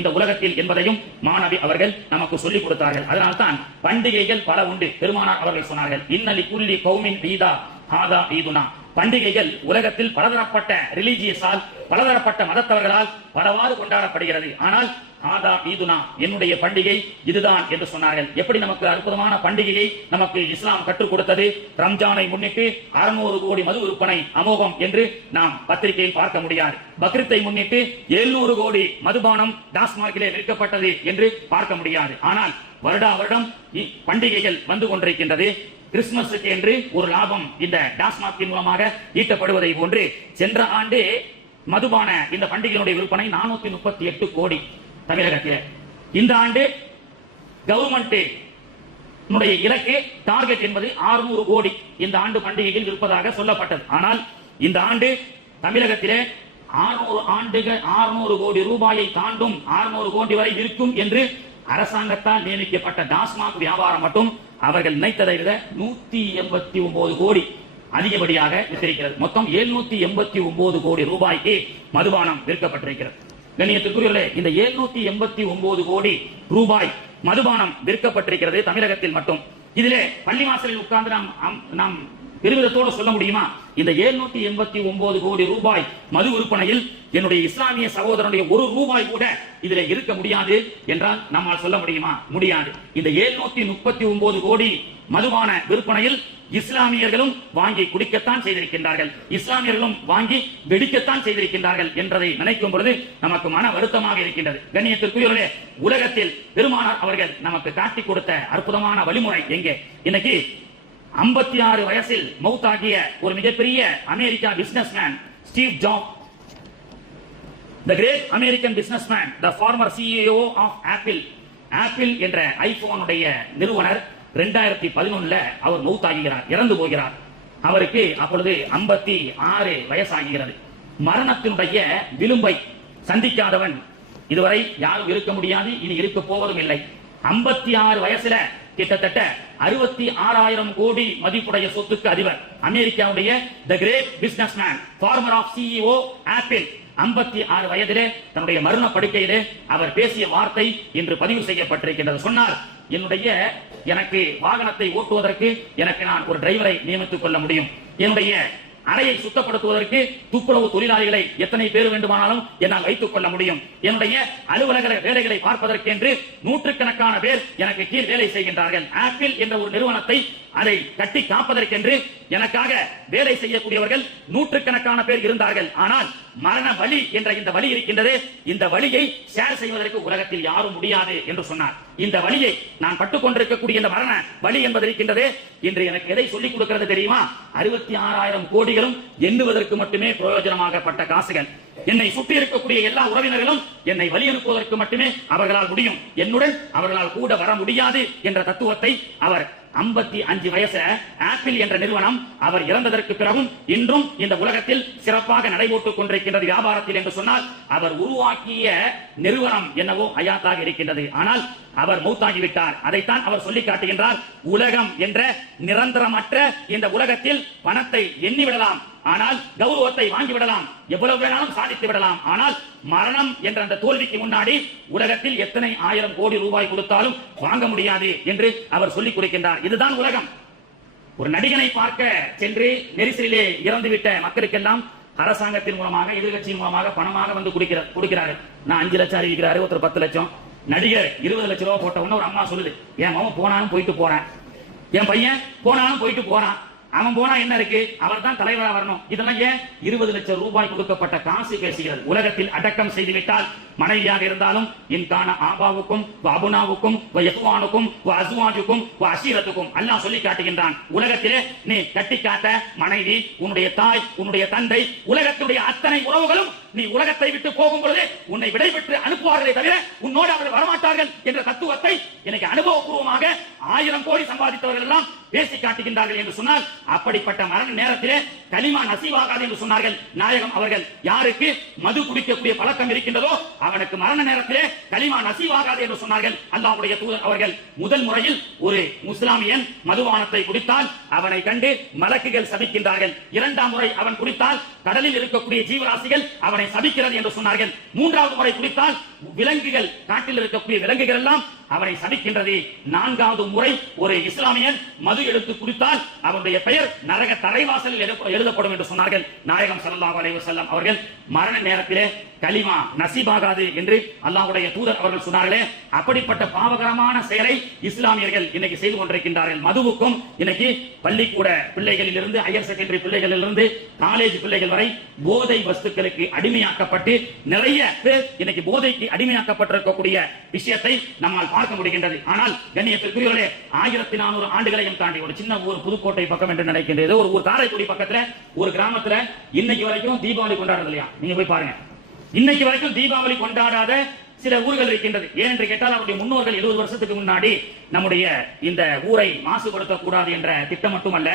இந்த உலகத்தில் என்பதையும் மாணவி அவர்கள் நமக்கு சொல்லிக் கொடுத்தார்கள். அதனால்தான் பண்டிகைகள் பல உண்டு. பெருமானார் அவர்கள் சொன்னார்கள் இன்னலி குல்லி கௌமின் ஈதா ஹாதா ஈதுனா. பண்டிகைகள் உலகத்தில் பலதரப்பட்ட ரிலீஜியஸால் பலதரப்பட்ட மதத்தவர்களால் பலவாறு கொண்டாடப்படுகிறது. ஆனால் ஆதா ஈதுனா என்னுடைய பண்டிகை இதுதான் என்று சொன்னார்கள். எப்படி நமக்கு அற்புதமான பண்டிகையை நமக்கு இஸ்லாம் கற்றுக் கொடுத்தது? ரம்ஜானை முன்னிட்டு அறுநூறு கோடி மது விற்பனை அமோகம் என்று நாம் பத்திரிகையில் பார்க்க முடியாது. பக்ரீத்தை முன்னிட்டு 700 கோடி மதுபானம் டாஸ்மார்க்கிலே விற்கப்பட்டது என்று பார்க்க முடியாது. ஆனால் வருடா வருடம் பண்டிகைகள் வந்து கொண்டிருக்கின்றது. கிறிஸ்துமஸுக்கு என்று ஒரு லாபம் இந்த டாஸ்மார்க்கின் மூலமாக ஈட்டப்படுவதை போன்று சென்ற ஆண்டு மதுபான இந்த பண்டிகையினுடைய விற்பனை நானூத்தி முப்பத்தி எட்டு கோடி தமிழகத்தில். இந்த ஆண்டு கவர்மெண்ட் இலக்கு டார்கெட் என்பது 600 கோடி இந்த ஆண்டு பண்டிகையில் இருப்பதாக சொல்லப்பட்டது. ஆனால் இந்த ஆண்டு தமிழகத்திலே 600 ஆண்டுகள் 600 கோடி ரூபாயை தாண்டும் 600 கோடி வரை இருக்கும் என்று அரசாங்கத்தால் நியமிக்கப்பட்ட டாஸ்மாக் வியாபாரம் மட்டும் அவர்கள் நினைத்ததை விட நூத்தி எண்பத்தி ஒன்பது கோடி அதிகப்படியாக வித்திருக்கிறது. மொத்தம் 789 எண்பத்தி ஒன்பது கோடி ரூபாய்க்கு மதுபானம் விற்கப்பட்டிருக்கிறது. கண்ணியத்திற்குரியவர்களே இந்த 789 எண்பத்தி ஒன்பது கோடி ரூபாய் மதுபானம் விற்கப்பட்டிருக்கிறது தமிழகத்தில் மட்டும். இதிலே பள்ளிவாசலில் உட்கார்ந்து நாம் நாம் பெருமிதத்தோடு சொல்ல முடியுமா? இந்த 789 எண்பத்தி ஒன்பது கோடி ரூபாய் மது விற்பனையில் என்னுடைய இஸ்லாமிய சகோதரனுடைய ஒரு ரூபாய் கூட இதுல இருக்க முடியாது என்றால் நம்மால் சொல்ல முடியுமா? முடியாது. இந்த 739 முப்பத்தி ஒன்பது கோடி மதுபான விற்பனையில் இஸ்லாமியர்களும் வாங்கி குடிக்கத்தான் செய்திருக்கின்றார்கள். இஸ்லாமியர்களும் வாங்கி வெடிக்கத்தான் செய்திருக்கின்றார்கள் என்றதை நினைக்கும் பொழுது நமக்கு மன வருத்தமாக இருக்கின்றது. கண்ணியத்திற்குரிய உலகத்தில் பெருமானார் அவர்கள் நமக்கு காட்டிக் கொடுத்த அற்புதமான வழிமுறை எங்கே? இன்னைக்கு 56 ஆறு வயசில் மௌத்தாகிய ஒரு மிகப்பெரிய America businessman Steve Job the great American business man the former CEO of Apple Apple என்ற ஐபோனுடைய நிறுவனர் ரெண்டாயிரத்தி பதினொன்னுல அவர் மௌத்தாகிறார் இறந்து போகிறார். அவருக்கு அப்பொழுது 56 ஆறு வயசாகிறது. மரணத்தினுடைய விளிம்பை சந்திக்காதவன் இதுவரை யாரும் இருக்க முடியாது இனி இருக்க போவதும் இல்லை. 56 ஆறு வயசுல கிட்டத்தட்ட அறுபத்தி ஆறாயிரம் கோடி மதிப்புடைய சொத்துக்கு அதிபர். அமெரிக்காவுடைய the great businessman former of CEO Apple 56 ஆறு வயதிலே தன்னுடைய மரண படுக்கையிலே அவர் பேசிய வார்த்தை இன்று பதிவு செய்யப்பட்டிருக்கின்றது. சொன்னார் என்னுடைய எனக்கு வாகனத்தை ஓட்டுவதற்கு எனக்கு நான் ஒரு டிரைவரை நியமித்துக் கொள்ள முடியும். என்னுடைய அறையை சுத்தப்படுத்துவதற்கு துப்புரவு தொழிலாளிகளை எத்தனை பேர் வேண்டுமானாலும் என்னால் வைத்துக் கொள்ள முடியும். என்னுடைய அலுவலக வேலைகளை பார்ப்பதற்கென்று நூற்றுக்கணக்கான பேர் எனக்கு கீழ் வேலை செய்கின்றார்கள். ஆப்பிள் என்ற ஒரு நிறுவனத்தை அதை கட்டி காப்பதற்கென்று எனக்காக வேலை செய்யக்கூடியவர்கள் நூற்றுக்கணக்கான பேர் இருந்தார்கள். ஆனால் மரண வலி என்ற இந்த வழி இருக்கின்றது. இந்த வழியை ஷேர் செய்வதற்கு உலகத்தில் யாரும் முடியாது என்று சொன்னார். இந்த வலியை நான் பட்டுக்கொண்டிருக்கக்கூடிய இந்த மரண வலி என்பது இருக்கின்றது. இன்று எனக்கு எதை சொல்லிக் கொடுக்கிறது தெரியுமா? அறுபத்தி ஆறாயிரம் கோடிகளும் எண்ணுவதற்கு மட்டுமே பிரயோஜனமாகப்பட்ட காசுகள். என்னை சுற்றி இருக்கக்கூடிய எல்லா உறவினர்களும் என்னை வலியுறுத்துவதற்கு மட்டுமே அவர்களால் முடியும். என்னுடன் அவர்களால் கூட வர முடியாது என்ற தத்துவத்தை அவர் 55 அஞ்சு வயசுல ஆப்பிள் என்ற நிறுவனம் அவர் இறந்ததற்கு பிறகும் இன்றும் இந்த உலகத்தில் சிறப்பாக நடைபோட்டுக் கொண்டிருக்கின்றது வியாபாரத்தில் என்று சொன்னால் அவர் உருவாக்கிய நிறுவனம் என்னவோ அயாத்தாக இருக்கின்றது. ஆனால் அவர் மௌத்தாகிவிட்டார். அதைத்தான் அவர் சொல்லி காட்டுகின்றார். உலகம் என்ற நிரந்தரமற்ற இந்த உலகத்தில் பணத்தை எண்ணிவிடலாம். ஆனால் கௌரவத்தை வாங்கி விடலாம் எவ்வளவு வேணாலும் சாதித்து விடலாம். ஆனால் மரணம் என்ற அந்த தோல்விக்கு முன்னாடி உலகத்தில் எத்தனை ஆயிரம் கோடி ரூபாய் கொடுத்தாலும் வாங்க முடியாது என்று அவர் சொல்லிக் கொடுக்கின்றார். இதுதான் உலகம். ஒரு நடிகனை பார்க்க சென்று நெரிசலிலே இறந்துவிட்ட மக்களுக்கெல்லாம் அரசாங்கத்தின் மூலமாக எதிர்கட்சியின் மூலமாக பணமாக வந்து குடிக்கிற கொடுக்கிறாரு நான் அஞ்சு லட்சம் அறிவிக்கிறாரு ஒருத்தர் பத்து லட்சம். நடிகர் இருபது லட்சம் ரூபாய் போட்ட உடனே ஒரு அம்மா சொல்லுது என் மாமன் போனாலும் போயிட்டு போறேன். என் பையன் போனாலும் போயிட்டு போறான். அவன் போனா என்ன இருக்கு? அவர் தான் தலைவரா வரணும். இதெல்லாம் ஏன்? இருபது லட்சம் ரூபாய் கொடுக்கப்பட்ட காசு பேசுகிறது உலகத்தில் அடக்கம் செய்துவிட்டால் மனைவியாக இருந்தாலும் இன்கான ஆபாவுக்கும் அபுனாவுக்கும் யசுவானுக்கும் அசுவாஜுக்கும் அசீரத்துக்கும் அல்லாஹ் சொல்லி காட்டுகின்றான். உலகத்திலே நீ கட்டி காத்த மனைவி உன்னுடைய தாய் உன்னுடைய தந்தை உலகத்துடைய அத்தனை உறவுகளும் நீ உலகத்தை விட்டு போகும் பொழுது உன்னை விடைபெற்று அனுப்புவார்களே தவிர உன்னோடு அவர்கள் வரமாட்டார்கள் என்ற தத்துவத்தை எனக்கு அனுபவபூர்வமாக ஆயிரம் கோடி சம்பாதித்தவர்கள் எல்லாம் பேசி காட்டுகின்றார்கள் என்று சொன்னால் அப்படிப்பட்ட மரண நேரத்திலே களிமா நசீவாகாது என்று சொன்னார்கள். நாயகம் அவர்கள் யாருக்கு மது குடிக்கக்கூடிய பழக்கம் இருக்கின்றதோ அவனுக்கு மரண நேரத்திலே கலிமா நசீவாகாது என்று சொன்னார்கள். அல்லாவுடைய தூதர் அவர்கள் முதல் முறையில் ஒரு முஸ்லாமியன் மதுபானத்தை குடித்தால் அவனை கண்டு மலக்குகள் சபிக்கின்றார்கள். இரண்டாம் முறை அவன் குடித்தால் கடலில் இருக்கக்கூடிய ஜீவராசிகள் அவனை சபிக்கிறது என்று சொன்னார்கள். மூன்றாவது முறை குடித்தால் விலங்குகள் காட்டில் இருக்கக்கூடிய விலங்குகள் எல்லாம் அவனை சபிக்கின்றது நான்காவது முறை ஒரு இஸ்லாமியன் மது எடுத்து குடித்தால் அவனுடைய பெயர் நரக தரைவாசலில் எழுதப்படும் என்று சொன்னார்கள். நாயகம் சல்லாஹ் செல்லம் அவர்கள் மரண நேரத்திலே கலிமா நசீபாகாது என்று அல்லாஹுடைய தூதர் அவர்கள் சொன்னார்களே அப்படிப்பட்ட பாவகரமான செயலை இஸ்லாமியர்கள் இன்னைக்கு செய்து கொண்டிருக்கின்றார்கள். மதுவுக்கும் இன்னைக்கு பள்ளிக்கூட பிள்ளைகளில் இருந்து ஹையர் செகண்டரி பிள்ளைகளில் இருந்து காலேஜ் பிள்ளைகள் வரை போதை வஸ்துக்களுக்கு அடிமையாக்கப்பட்டு நிறைய இன்னைக்கு போதைக்கு அடிமையாக்கப்பட்டிருக்கக்கூடிய விஷயத்தை நம்மால் பார்க்க முடிகின்றது ஆனால் கண்ணியத்திற்குரியவர்களே ஆயிரத்தி நானூறு ஆண்டுகளையும் தாண்டி ஒரு சின்ன ஊர் புதுக்கோட்டை பக்கம் என்று நினைக்கின்றது. ஒரு ஊர் காரைக்குடி பக்கத்துல ஒரு கிராமத்துல இன்னைக்கு வரைக்கும் தீபாவளி கொண்டாடுறது இல்லையா? நீங்க போய் பாருங்க. இன்னைக்கு வரைக்கும் தீபாவளி கொண்டாடாத சில ஊர்கள் இருக்கின்றது. ஏனென்று கேட்டால் அவருடைய முன்னோர்கள் எழுபது வருஷத்துக்கு முன்னாடி நம்முடைய இந்த ஊரை மாசுபடுத்தக்கூடாது என்ற திட்டம் மட்டுமல்ல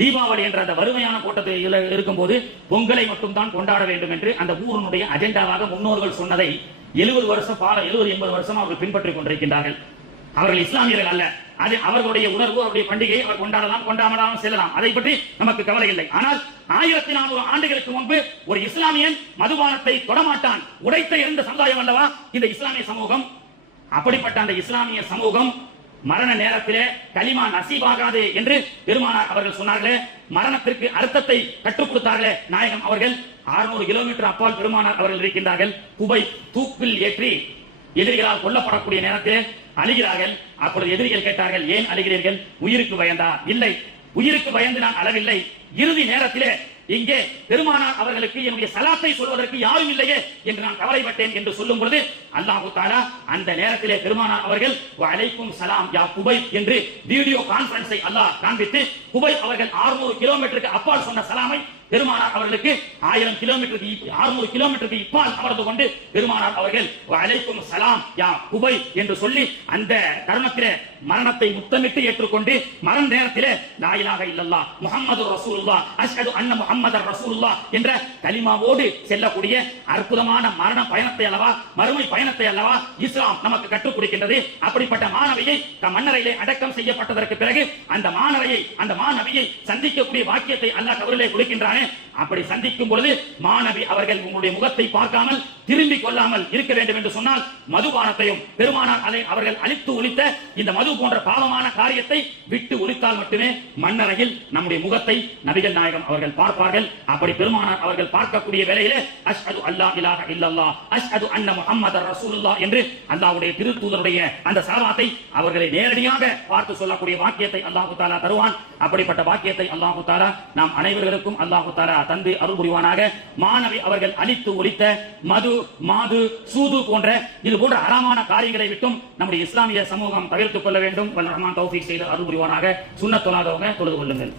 தீபாவளி என்ற அந்த வறுமையான கூட்டத்தில் இருக்கும்போது பொங்கலை மட்டும்தான் கொண்டாட வேண்டும் என்று அந்த ஊரினுடைய அஜெண்டாவாக முன்னோர்கள் சொன்னதை எழுபது வருஷம் பால எழுபது எண்பது வருஷம் அவர்கள் பின்பற்றிக் கொண்டிருக்கின்றார்கள். அவர்கள் இஸ்லாமியர்கள் அல்ல. அது அவர்களுடைய உணர்வு அவருடைய பண்டிகையை அவர் கொண்டாடலாம் கொண்டாடலாம் செல்லலாம். அதை பற்றி நமக்கு கவலை இல்லை. ஆனால் ஆயிரத்தி நானூறு ஆண்டுகளுக்கு முன்பு ஒரு இஸ்லாமியன் மதுபானத்தை தொடமாட்டான் உடைத்த இருந்த சமுதாயம் அல்லவா இந்த இஸ்லாமிய சமூகம்? அப்படிப்பட்ட அந்த இஸ்லாமிய சமூகம் மரண நேரத்திலே கலிமா நசீபாகாது என்று பெருமானார் அவர்கள் சொன்னார்களே மரணத்திற்கு அர்த்தத்தை கற்றுக் கொடுத்தார்களே நாயகம் அவர்கள். 600 கிலோமீட்டர் அப்பால் பெருமானார் அவர்கள் இருக்கின்றார்கள். குபை தூக்கில் ஏற்றி எதிரிகளால் கொல்லப்படக்கூடிய நேரத்தில் அழுகிறார்கள். அப்பொழுது எதிரிகள் கேட்டார்கள் ஏன் அழுகிறீர்கள்? உயிருக்கு பயந்தா? இல்லை உயிருக்கு பயந்து நான் அளவில்லை இறுதி நேரத்திலே இங்கே பெருமானார் அவர்களுக்கு என்னுடைய சலாத்தை சொல்வதற்கு யாரும் இல்லையே என்று நான் கவலைப்பட்டேன் என்று சொல்லும் பொழுது அல்லாஹு தாலா அந்த நேரத்திலே பெருமானார் அவர்கள் அழைக்கும் சலாம் யா குபை என்று வீடியோ கான்பரன்ஸை அல்லாஹ் காண்பித்து குபை அவர்கள் 600 கிலோமீட்டருக்கு அப்பால் சொன்ன சலாமை பெருமானார் அவர்களுக்கு ஆயிரம் கிலோமீட்டருக்கு அறுநூறு கிலோமீட்டருக்கு இப்பால் அமர்ந்து கொண்டு பெருமானார் அவர்கள் அழைக்கும் சலாம் யா குபை என்று சொல்லி அந்த தருணத்திலே மரணத்தை முத்தமிட்டு ஏற்றுக்கொண்டு மரண நேரத்திலே லாயிலாக இல்லல்லா முகமது ரசூலுல்லா அஷ்ஹது அன்ன முகமது ரசூலுல்லா என்ற கலிமாவோடு செல்லக்கூடிய அற்புதமான மரண பயணத்தை அல்லவா மறுமை பயணத்தை அல்லவா இஸ்லாம் நமக்கு கற்றுக் கொடுக்கின்றது. அப்படிப்பட்ட மாணவியை மன்னரையிலே அடக்கம் செய்யப்பட்டதற்கு பிறகு அந்த மாணவியை அந்த மாணவியை சந்திக்கக்கூடிய வாக்கியத்தை அல்லாஹ் கவரிலே கொடுக்கின்றானே அப்படி சந்திக்கும் பொழுது மாணவி அவர்கள் உங்களுடைய முகத்தை பார்க்காமல் திரும்பி கொள்ளாமல் இருக்க வேண்டும் என்று சொன்னால் மதுபானத்தையும் பெருமானார் அதை அவர்கள் அழித்து ஒழித்த இந்த மது போன்ற பாவமான காரியத்தை விட்டு ஒழித்தால் மட்டுமே மன்னரையில் நம்முடைய முகத்தை நபிகள் நாயகம் அவர்கள் பார்ப்பார்கள். அப்படி பெருமானார் அவர்கள் பார்க்கக்கூடிய வேளையிலே அஷ்ஹது அல்லா இலாஹ இல்லல்லாஹ் அஷ்ஹது அன்ன முஹம்மதர் ரசூலுல்லா என்று அல்லாவுடைய திருத்தூதருடைய அந்த சலவாத்தை அவர்களை நேரடியாக பார்த்து சொல்லக்கூடிய வாக்கியத்தை அல்லாஹு தாலா தருவான். அப்படிப்பட்ட வாக்கியத்தை அல்லாஹு தாலா நாம் அனைவர்களுக்கும் அல்லாஹு தாரா தந்து அருள் புரிவானாக. மாணவி அவர்கள் அழித்து ஒழித்த மது மாது சூது போன்ற இது போன்ற அறமான காரியங்களை விட்டும் நம்முடைய இஸ்லாமிய சமூகம் தவிர்த்துக் கொள்ள வேண்டும். வல்ல ரஹ்மான் செய்து அருள் புரிவானாக. சுண்ணத் தொழாதவங்க தொழுது கொள்ளுங்கள்.